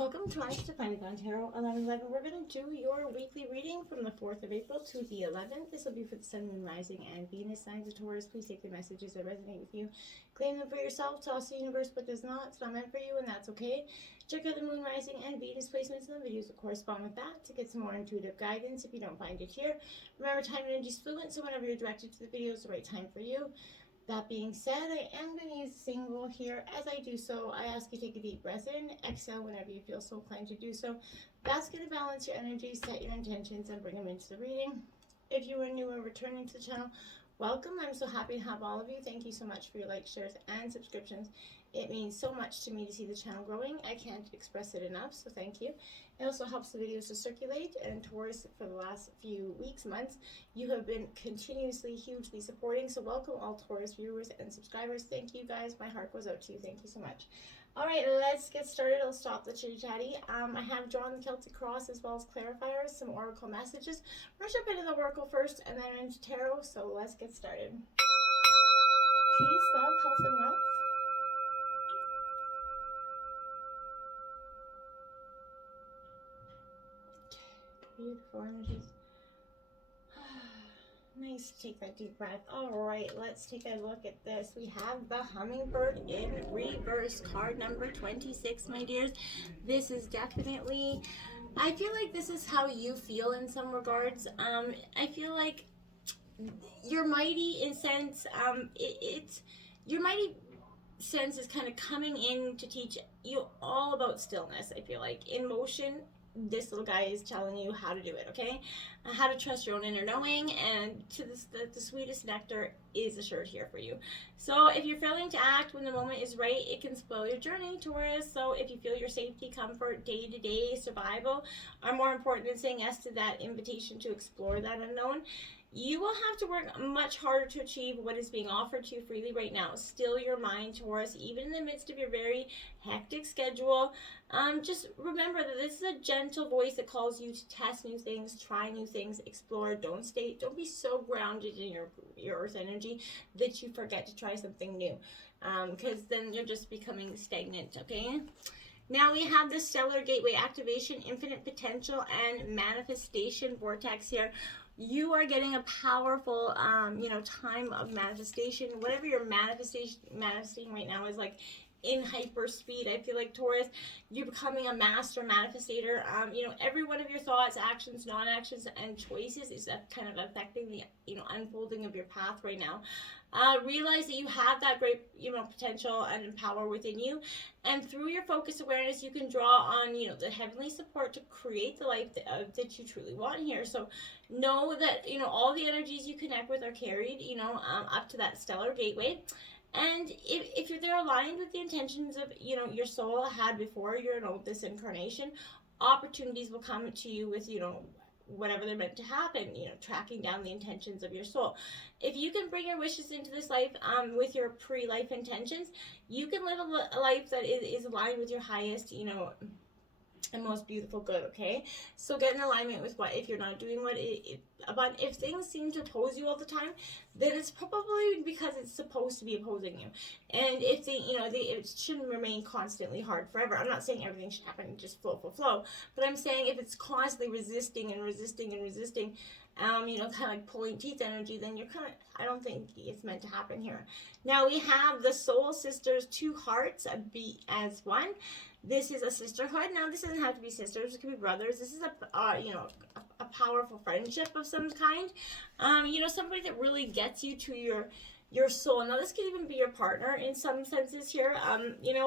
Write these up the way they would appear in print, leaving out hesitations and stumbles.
Welcome to my Untitled Tarot 1111. We're going to do your weekly reading from the 4th of April to the 11th. This will be for the Sun, Moon, Rising, and Venus signs of Taurus. Please take the messages that resonate with you. Claim them for yourself. Tell us the universe what does not. It's not meant for you, and that's okay. Check out the Moon, Rising, and Venus placements in the videos that correspond with that to get some more intuitive guidance if you don't find it here. Remember, time and energy is fluent, so whenever you're directed to the video, it's the right time for you. That being said, I am going to use single here. As I do so, I ask you to take a deep breath in, exhale whenever you feel so inclined to do so. That's going to balance your energy, set your intentions, and bring them into the reading. If you are new or returning to the channel, welcome. I'm so happy to have all of you. Thank you so much for your likes, shares, and subscriptions. It means so much to me to see the channel growing. I can't express it enough, so thank you. It also helps the videos to circulate, and Taurus, for the last few weeks, months, you have been continuously, hugely supporting, so welcome all Taurus viewers and subscribers. Thank you guys. My heart goes out to you. Thank you so much. All right, let's get started. I'll stop the chitty-chatty. I have drawn the Celtic cross as well as clarifiers, some oracle messages. We're going to jump into the oracle first and then into tarot, so let's get started. Peace, love, health, and wealth. Beautiful energies. Nice to take that deep breath. All right, let's take a look at this. We have the hummingbird in reverse, card number 26, my dears. This is definitely, I feel like this is how you feel in some regards. I feel like your mighty in sense, your mighty sense is kind of coming in to teach you all about stillness. I feel like in motion, this little guy is telling you how to do it, okay? How to trust your own inner knowing, and to this, the sweetest nectar is assured here for you. So if you're failing to act when the moment is right, it can spoil your journey, Taurus. So if you feel your safety, comfort, day-to-day survival are more important than saying yes to that invitation to explore that unknown, you will have to work much harder to achieve what is being offered to you freely right now. Still your mind, Taurus, even in the midst of your very hectic schedule. Just remember that this is a gentle voice that calls you to test new things, try new things, explore. Don't be so grounded in your earth energy that you forget to try something new, because then you're just becoming stagnant, okay? Now we have the stellar gateway activation, infinite potential, and manifestation vortex here. You are getting a powerful, time of manifestation. Whatever you're manifesting right now is like in hyper speed. I feel like, Taurus, you're becoming a master manifestator. Every one of your thoughts, actions, non-actions, and choices is kind of affecting the, unfolding of your path right now. Realize that you have that great, potential and power within you. And through your focused awareness, you can draw on, the heavenly support to create the life that you truly want here. So know that, all the energies you connect with are carried, up to that stellar gateway. And if they're aligned with the intentions of, your soul had before this incarnation, opportunities will come to you with, whatever they're meant to happen, tracking down the intentions of your soul. If you can bring your wishes into this life with your pre-life intentions, you can live a life that is aligned with your highest, and most beautiful good, okay? So get in alignment with what, if you're not doing what but if things seem to oppose you all the time, then it's probably because it's supposed to be opposing you. And if it shouldn't remain constantly hard forever. I'm not saying everything should happen just flow, but I'm saying if it's constantly resisting and resisting and resisting, kind of like pulling teeth energy, then I don't think it's meant to happen here. Now we have the soul sisters, two hearts beat as one. This is a sisterhood. Now this doesn't have to be sisters, it could be brothers. This is a powerful friendship of some kind. Somebody that really gets you to your soul. Now this could even be your partner in some senses here,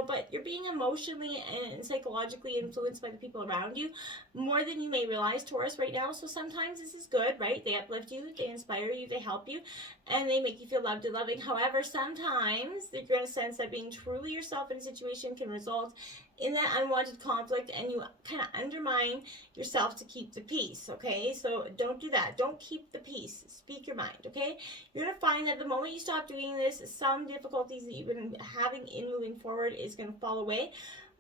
but you're being emotionally and psychologically influenced by the people around you more than you may realize, Taurus, right now. So sometimes this is good, right? They uplift you, they inspire you, they help you, and they make you feel loved and loving. However, sometimes you're going to sense that being truly yourself in a situation can result in that unwanted conflict, and you kind of undermine yourself to keep the peace, okay? So don't do that. Don't keep the peace. Speak your mind, okay? You're going to find that the moment you stop doing this, some difficulties that you've been having in moving forward is going to fall away.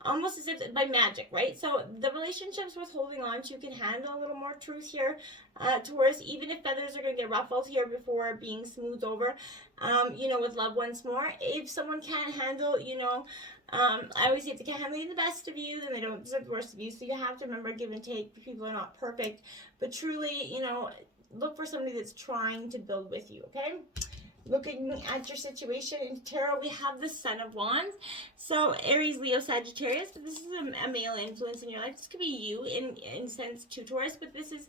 almost as if by magic, right? So the relationships worth holding on to can handle a little more truth here, Taurus, even if feathers are going to get ruffled here before being smoothed over, you know, with love once more. If someone can't handle, you know, I always say if they can't handle the best of you, then they don't deserve the worst of you. So you have to remember, give and take. People are not perfect, but truly, you know, look for somebody that's trying to build with you, okay? Looking at your situation in tarot, we have the Sun of Wands. So Aries, Leo, Sagittarius. This is a male influence in your life. This could be you in sense to Taurus, but this is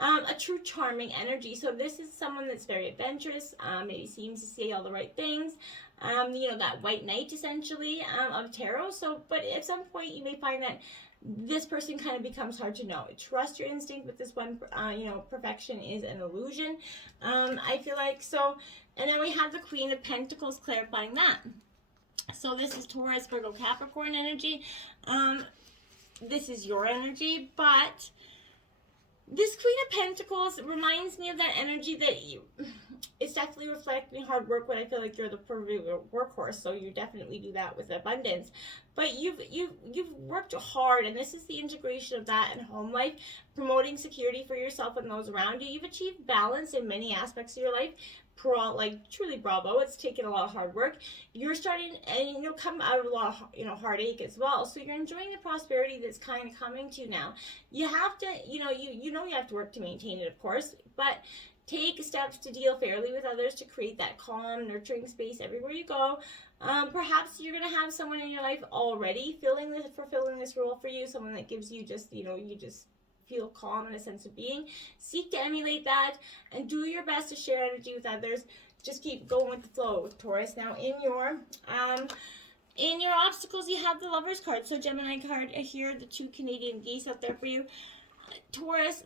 a true charming energy. So this is someone that's very adventurous, maybe seems to say all the right things. You know, that white knight essentially of tarot. So, but at some point you may find that this person kind of becomes hard to know. Trust your instinct with this one. You know, perfection is an illusion. I feel like so. And then we have the Queen of Pentacles clarifying that. So this is Taurus, Virgo, Capricorn energy. This is your energy, but this Queen of Pentacles reminds me of that energy that you, it's definitely reflecting hard work, but I feel like you're the proverbial workhorse, so you definitely do that with abundance. But you've worked hard, and this is the integration of that in home life, promoting security for yourself and those around you. You've achieved balance in many aspects of your life. Like truly bravo. It's taken a lot of hard work. You're starting, and you know, come out of a lot of, you know, heartache as well. So you're enjoying the prosperity that's kind of coming to you now. You have to, you know, you have to work to maintain it, of course, but take steps to deal fairly with others to create that calm, nurturing space everywhere you go. Perhaps you're going to have someone in your life already fulfilling this role for you, someone that gives you just, you know, you just feel calm and a sense of being. Seek to emulate that and do your best to share energy with others. Just keep going with the flow, Taurus. Now in your obstacles, you have the Lovers card. So Gemini card here, the 2 Canadian geese out there for you. Taurus,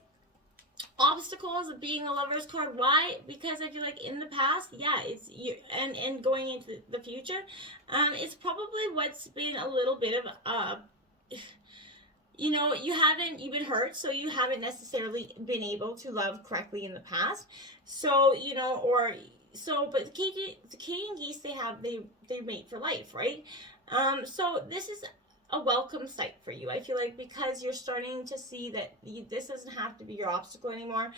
obstacles being a Lovers card. Why? Because I feel like in the past, yeah, it's you, and going into the future, it's probably what's been a little bit of you know, you've been hurt, so you haven't necessarily been able to love correctly in the past. So, you know, but the Canadian geese, they mate for life, right? So this is a welcome sight for you. I feel like because you're starting to see that this doesn't have to be your obstacle anymore.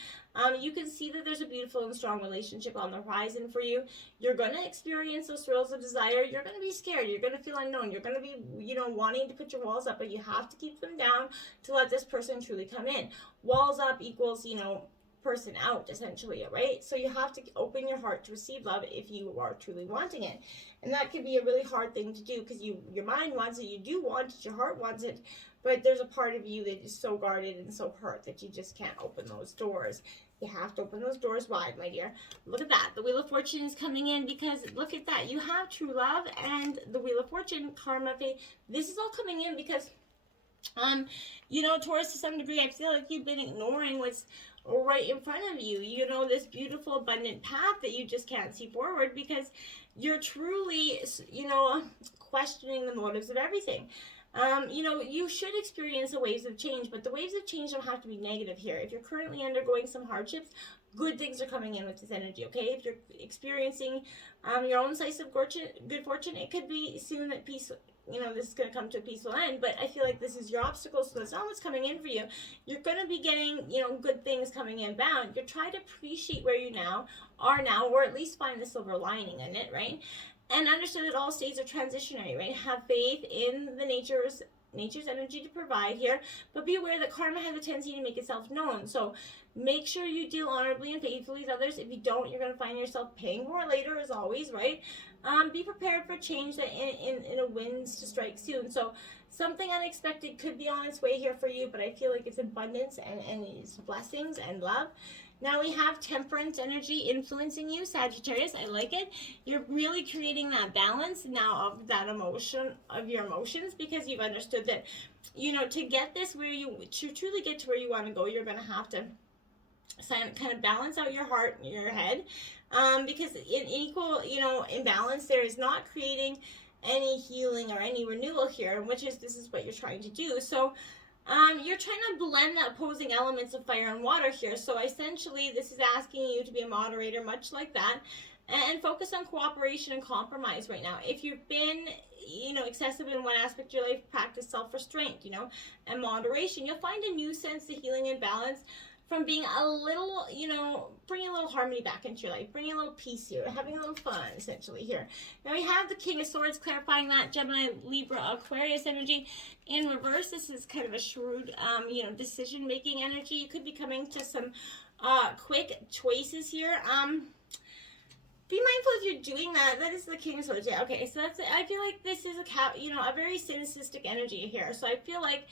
You can see that there's a beautiful and strong relationship on the horizon for you. You're going to experience those thrills of desire. You're going to be scared. You're going to feel unknown. You're going to be, you know, wanting to put your walls up, but you have to keep them down to let this person truly come in. Walls up equals, you know, person out, essentially, right? So you have to open your heart to receive love if you are truly wanting it. And that can be a really hard thing to do because your mind wants it, you do want it, your heart wants it, but there's a part of you that is so guarded and so hurt that you just can't open those doors. You have to open those doors wide, my dear. Look at that. The Wheel of Fortune is coming in because look at that. You have true love and the Wheel of Fortune, karma, fate. This is all coming in because, you know, Taurus, to some degree, I feel like you've been ignoring what's right in front of you. You know, this beautiful, abundant path that you just can't see forward because you're truly, you know, questioning the motives of everything. You know, you should experience the waves of change, but the waves of change don't have to be negative here. If you're currently undergoing some hardships, good things are coming in with this energy, okay? If you're experiencing your own slice of good fortune, it could be soon that peace, you know, this is going to come to a peaceful end, but I feel like this is your obstacle, so that's not what's coming in for you. You're going to be getting, you know, good things coming in bound. You're trying to appreciate where you are now, or at least find the silver lining in it, right? And understand that all states are transitionary, right? Have faith in the nature's energy to provide here, but be aware that karma has a tendency to make itself known. So make sure you deal honorably and faithfully with others. If you don't, you're going to find yourself paying more later, as always, right? Be prepared for change that in a winds to strike soon. So something unexpected could be on its way here for you, but I feel like it's abundance and it's blessings and love. Now we have temperance energy influencing you, Sagittarius. I like it. You're really creating that balance now of that emotion, of your emotions, because you've understood that, you know, to get this to truly get to where you want to go, you're going to have to kind of balance out your heart and your head, because in equal, you know, imbalance there is not creating any healing or any renewal here, this is what you're trying to do. So you're trying to blend the opposing elements of fire and water here. So essentially this is asking you to be a moderator, much like that, and focus on cooperation and compromise right now. If you've been excessive in one aspect of your life, practice self-restraint, and moderation. You'll find a new sense of healing and balance from being a little, bringing a little harmony back into your life, bringing a little peace here, having a little fun, essentially, here. Now we have the King of Swords, clarifying that Gemini, Libra, Aquarius energy. In reverse, this is kind of a shrewd, decision-making energy. You could be coming to some quick choices here. Be mindful if you're doing that. That is the King of Swords. Yeah, okay, so that's it. I feel like this is a very cynicistic energy here. So I feel like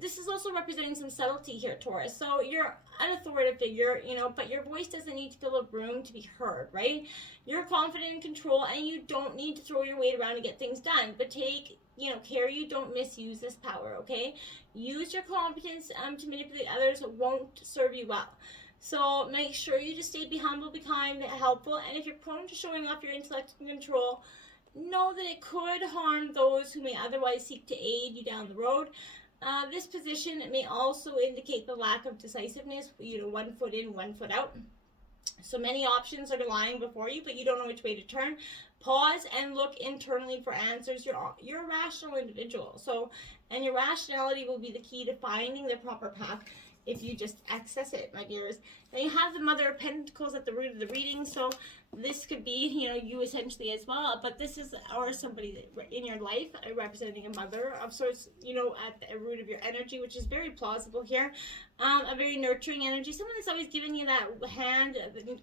this is also representing some subtlety here, Taurus. So you're an authoritative figure, but your voice doesn't need to fill a room to be heard, right? You're confident in control, and you don't need to throw your weight around to get things done. But take, care you don't misuse this power, okay? Use your competence to manipulate others. It won't serve you well. So make sure you just be humble, be kind, helpful. And if you're prone to showing off your intellect and control, know that it could harm those who may otherwise seek to aid you down the road. This position may also indicate the lack of decisiveness, one foot in, one foot out. So many options are lying before you, but you don't know which way to turn. Pause and look internally for answers. You're a rational individual, and your rationality will be the key to finding the proper path if you just access it, my dears. Now you have the Mother of Pentacles at the root of the reading, so this could be, you essentially as well, but this is, or somebody in your life representing a mother of sorts, at the root of your energy, which is very plausible here. A very nurturing energy, someone that's always giving you that hand,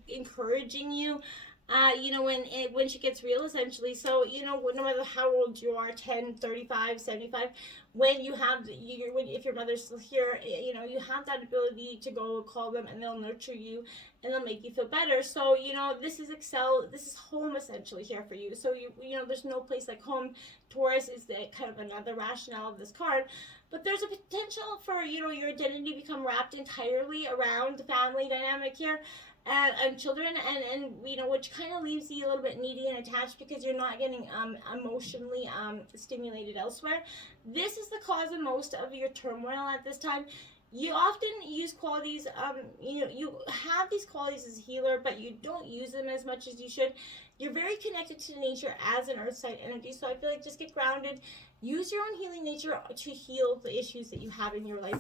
encouraging you, when she gets real, essentially. So, no matter how old you are, 10, 35, 75, when you have, if your mother's still here, you have that ability to go call them, and they'll nurture you, and they'll make you feel better. So, this is home, essentially, here for you. So, there's no place like home. Taurus is the kind of another rationale of this card. But there's a potential for, your identity to become wrapped entirely around the family dynamic here. And children, and which kind of leaves you a little bit needy and attached because you're not getting emotionally stimulated elsewhere. This is the cause of most of your turmoil at this time. You often use qualities, you have these qualities as a healer, but you don't use them as much as you should. You're very connected to nature as an earth side energy, so I feel like just get grounded. Use your own healing nature to heal the issues that you have in your life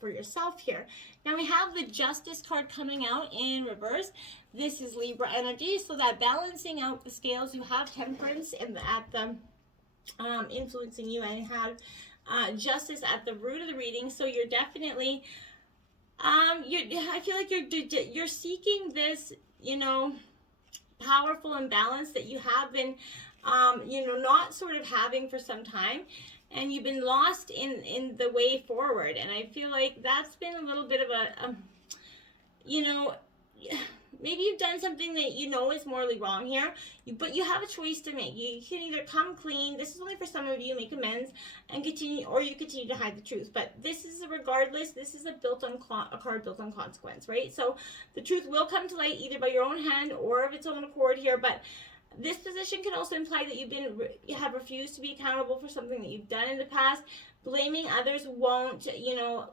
for yourself here. Now we have the Justice card coming out in reverse. This is Libra energy, so that balancing out the scales, you have Temperance at the influencing you, and have Justice at the root of the reading. So you're definitely I feel like you're seeking this, powerful imbalance that you have been not sort of having for some time. And you've been lost in the way forward. And I feel like that's been a little bit of maybe you've done something that is morally wrong here, but you have a choice to make. You can either come clean, this is only for some of you, make amends, and continue, or you continue to hide the truth. But this is regardless, this is a card built on consequence, right? So the truth will come to light either by your own hand or of its own accord here, but this position can also imply that you have refused to be accountable for something that you've done in the past. Blaming others won't,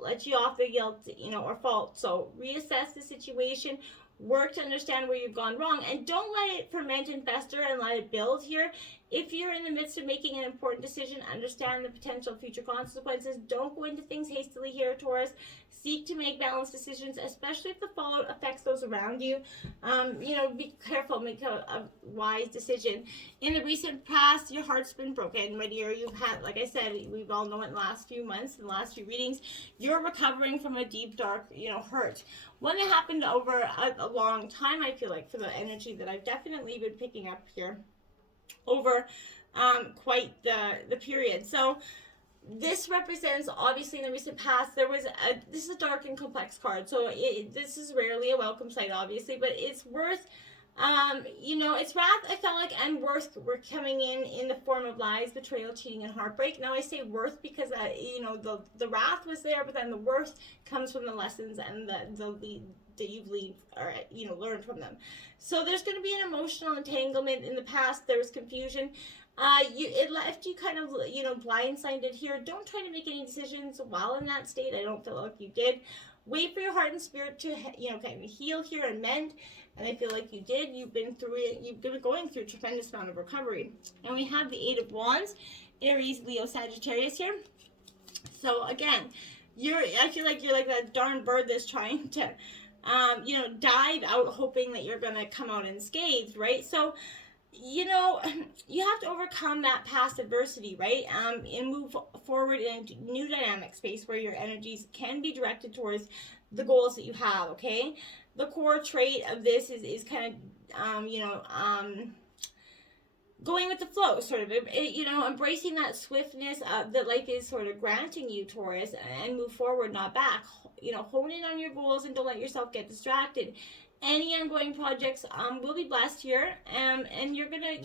let you off the guilt, or fault. So reassess the situation, work to understand where you've gone wrong, and don't let it ferment and fester and let it build here. If you're in the midst of making an important decision, understand the potential future consequences. Don't go into things hastily here, Taurus. Seek to make balanced decisions, especially if the fallout affects those around you. Be careful, make a wise decision. In the recent past, your heart's been broken, my dear. You've had, like I said, we've all known it in the last few months, in the last few readings, you're recovering from a deep, dark, hurt. One that happened over a long time, I feel like, for the energy that I've definitely been picking up here over quite the period. So this represents, obviously, in the recent past, this is a dark and complex card, so this is rarely a welcome sight, obviously, but it's worth, it's wrath, I felt like, and worth were coming in the form of lies, betrayal, cheating, and heartbreak. Now I say worth because, the wrath was there, but then the worth comes from the lessons and the that you've learned from them. So there's going to be an emotional entanglement. In the past, there was confusion. It left you kind of, blindsided here. Don't try to make any decisions while in that state. I don't feel like you did. Wait for your heart and spirit to, kind of heal here and mend. And I feel like you did. You've been through it. You've been going through a tremendous amount of recovery. And we have the Eight of Wands, Aries, Leo, Sagittarius here. So again, I feel like you're like that darn bird that's trying to, dive out hoping that you're going to come out unscathed, right? So, you have to overcome that past adversity, right? And move forward into new dynamic space where your energies can be directed towards the goals that you have, okay? The core trait of this is kind of, going with the flow, sort of, embracing that swiftness that life is sort of granting you, Taurus, and move forward, not back. Hone in on your goals and don't let yourself get distracted. Any ongoing projects will be blessed here, and you're gonna,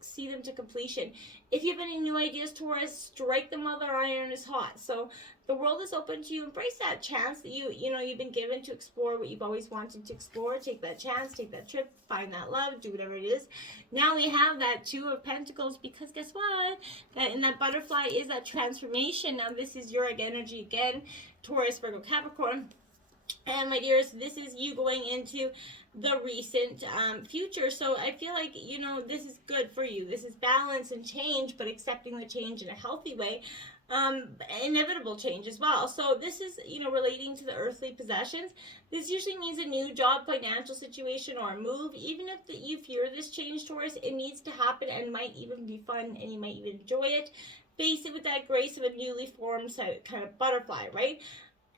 see them to completion. If you have any new ideas, Taurus, strike them while the iron is hot. So the world is open to you. Embrace that chance that you've been given to explore what you've always wanted to explore. Take that chance, take that trip, find that love, do whatever it is. Now we have that Two of Pentacles, because guess what? That butterfly is that transformation. Now this is your energy again, Taurus, Virgo, Capricorn. And my dears, this is you going into the recent future. So I feel like, this is good for you. This is balance and change, but accepting the change in a healthy way. Inevitable change as well. So this is, relating to the earthly possessions. This usually means a new job, financial situation, or a move. Even if you fear this change, Taurus, it needs to happen and might even be fun, and you might even enjoy it. Face it with that grace of a newly formed kind of butterfly, right?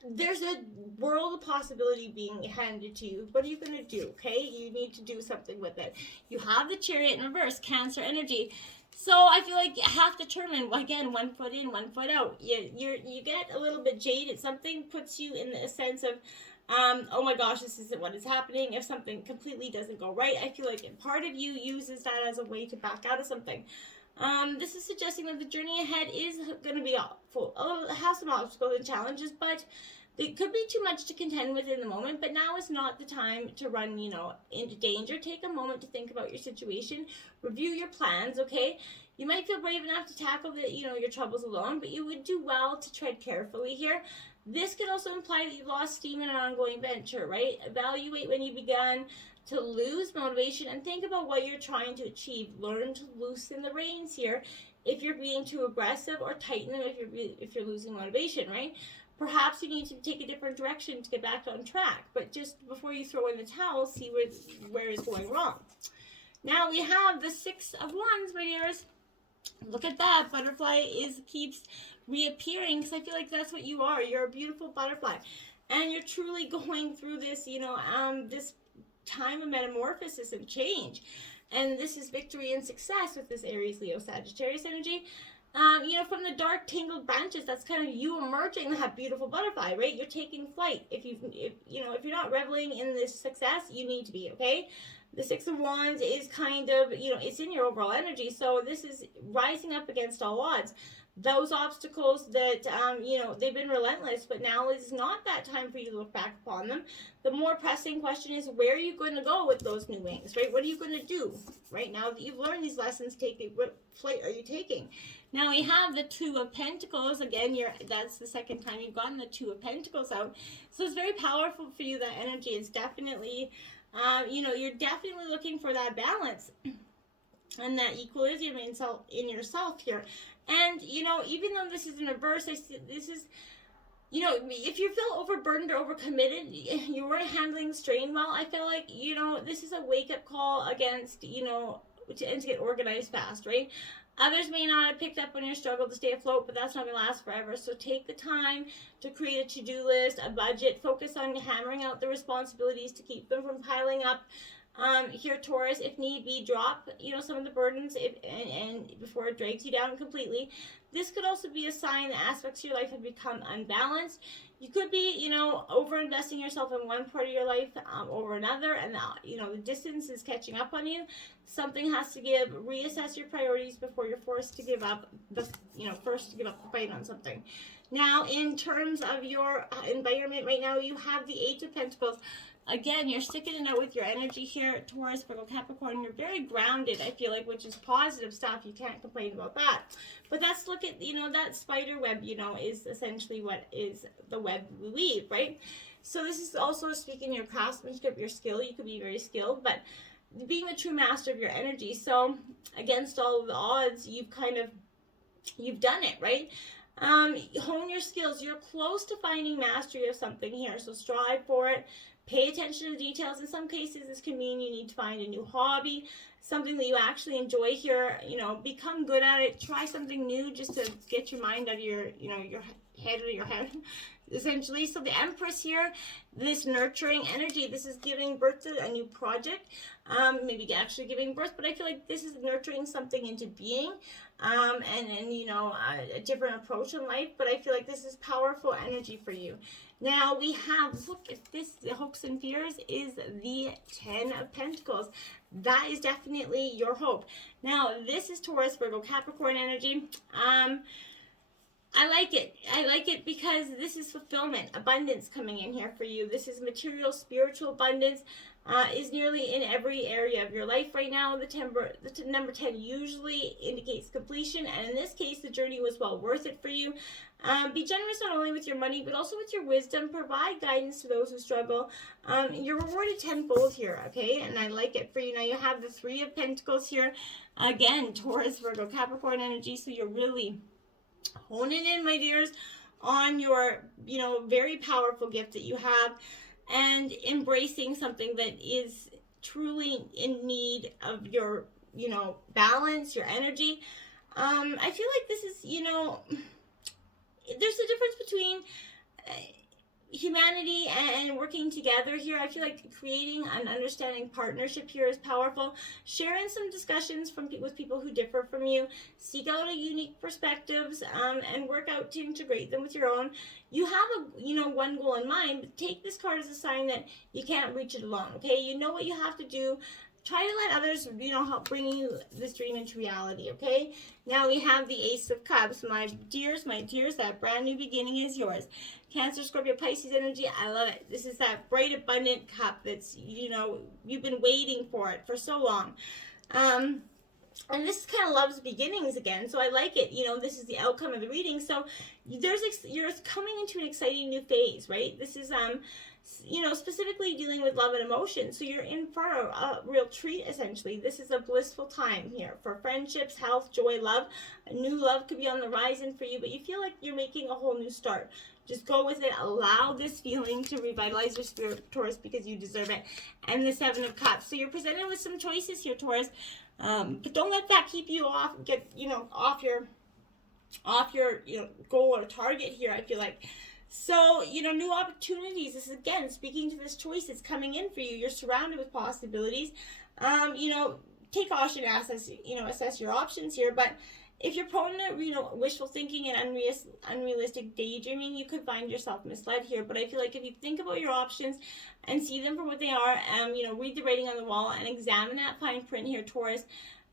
There's a world of possibility being handed to you. What are you going to do? Okay, you need to do something with it. You have the Chariot in reverse, Cancer energy. So I feel like half determined. Again, 1 foot in, 1 foot out. You get a little bit jaded. Something puts you in the sense of, oh my gosh, this isn't what is happening. If something completely doesn't go right, I feel like part of you uses that as a way to back out of something. This is suggesting that the journey ahead is going to be have some obstacles and challenges, but it could be too much to contend with in the moment. But now is not the time to run, into danger. Take a moment to think about your situation, review your plans, okay? You might feel brave enough to tackle your troubles alone, but you would do well to tread carefully here. This could also imply that you've lost steam in an ongoing venture, right? Evaluate when you began to lose motivation and think about what you're trying to achieve. Learn to loosen the reins here if you're being too aggressive, or tighten them if you're losing motivation, right? Perhaps you need to take a different direction to get back on track, but just before you throw in the towel, see where it's going wrong. Now we have the Six of Wands, my dears. Look at that. Butterfly keeps reappearing, because I feel like that's what you are. You're a beautiful butterfly, and you're truly going through this, this time of metamorphosis and change. And this is victory and success with this Aries, Leo, Sagittarius energy. From the dark tangled branches, that's kind of you emerging that beautiful butterfly, right? You're taking flight. If you're not reveling in this success, you need to be, okay? The Six of Wands is kind of, it's in your overall energy. So this is rising up against all odds. Those obstacles that, they've been relentless, but now is not that time for you to look back upon them. The more pressing question is, where are you going to go with those new wings, right? What are you going to do, right? Now that you've learned these lessons, what flight are you taking? Now we have the Two of Pentacles. Again, that's the second time you've gotten the Two of Pentacles out. So it's very powerful for you, that energy. It's definitely, you're definitely looking for that balance and that equilibrium in yourself here. And, even though this is in reverse, this is, if you feel overburdened or overcommitted, you weren't handling strain well, I feel like, this is a wake-up call against, to get organized fast, right? Others may not have picked up on your struggle to stay afloat, but that's not going to last forever. So take the time to create a to-do list, a budget, focus on hammering out the responsibilities to keep them from piling up. Here, Taurus, if need be, drop, some of the burdens and before it drags you down completely. This could also be a sign that aspects of your life have become unbalanced. You could be, over-investing yourself in one part of your life over another, and, the distance is catching up on you. Something has to give. Reassess your priorities before you're forced to give up the fight on something. Now, in terms of your environment right now, you have the Eight of Pentacles. again, you're sticking it out with your energy here, Taurus, Virgo, Capricorn. You're very grounded, I feel like, which is positive stuff. You can't complain about that. But let's look at, that spider web, is essentially what is the web we weave, right? So this is also speaking your craftsmanship, your skill. You could be very skilled, but being the true master of your energy. So against all of the odds, you've done it, right? Hone your skills. You're close to finding mastery of something here, so strive for it. Pay attention to the details. In some cases, this can mean you need to find a new hobby, something that you actually enjoy here. Become good at it. Try something new just to get your mind out of your head, essentially. So the Empress here, this nurturing energy, this is giving birth to a new project, maybe actually giving birth, but I feel like this is nurturing something into being, and a different approach in life. But I feel like this is powerful energy for you. Now we have, look, if this, the hopes and fears, is the 10 of Pentacles. That is definitely your hope. Now this is Taurus, Virgo, Capricorn energy. I like it. I like it because this is fulfillment, abundance coming in here for you. This is material, spiritual abundance. Is nearly in every area of your life right now. The number 10 usually indicates completion, and in this case, the journey was well worth it for you. Be generous not only with your money, but also with your wisdom. Provide guidance to those who struggle. You're rewarded tenfold here, okay? And I like it for you. Now you have the 3 of Pentacles here. Again, Taurus, Virgo, Capricorn energy, so you're really honing in, my dears, on your, very powerful gift that you have, and embracing something that is truly in need of your, balance, your energy. I feel like this is, there's a difference between humanity and working together here. I feel like creating an understanding partnership here is powerful. Sharing some discussions with people who differ from you. Seek out a unique perspectives, and work out to integrate them with your own. You have one goal in mind, but take this card as a sign that you can't reach it alone, okay? You know what you have to do. Try to let others, help bring you this dream into reality, okay? Now we have the Ace of Cups. My dears, that brand new beginning is yours. Cancer, Scorpio, Pisces energy, I love it. This is that bright, abundant cup that's, you've been waiting for it for so long. And this kind of loves beginnings again, so I like it. This is the outcome of the reading. So you're coming into an exciting new phase, right? This is, specifically dealing with love and emotion. So you're in for a real treat, essentially. This is a blissful time here for friendships, health, joy, love. A new love could be on the horizon for you, but you feel like you're making a whole new start. Just go with it. Allow this feeling to revitalize your spirit, Taurus, because you deserve it. And the 7 of Cups. So you're presented with some choices here, Taurus. But don't let that keep you off your goal or target here, I feel like. So, new opportunities. This is, again, speaking to this choice that's coming in for you. You're surrounded with possibilities. Take caution, assess your options here. But if you're prone to, wishful thinking and unrealistic daydreaming, you could find yourself misled here. But I feel like if you think about your options and see them for what they are, read the writing on the wall and examine that fine print here, Taurus.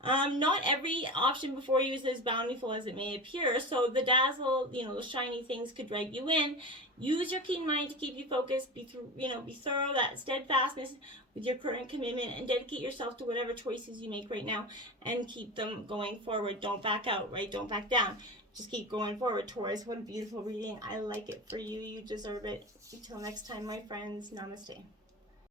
Not every option before you is as bountiful as it may appear. So the dazzle, those shiny things could drag you in. Use your keen mind to keep you focused. Be thorough, that steadfastness with your current commitment, and dedicate yourself to whatever choices you make right now and keep them going forward. Don't back out, right? Don't back down. Just keep going forward, Taurus. What a beautiful reading. I like it for you. You deserve it. Until next time, my friends. Namaste.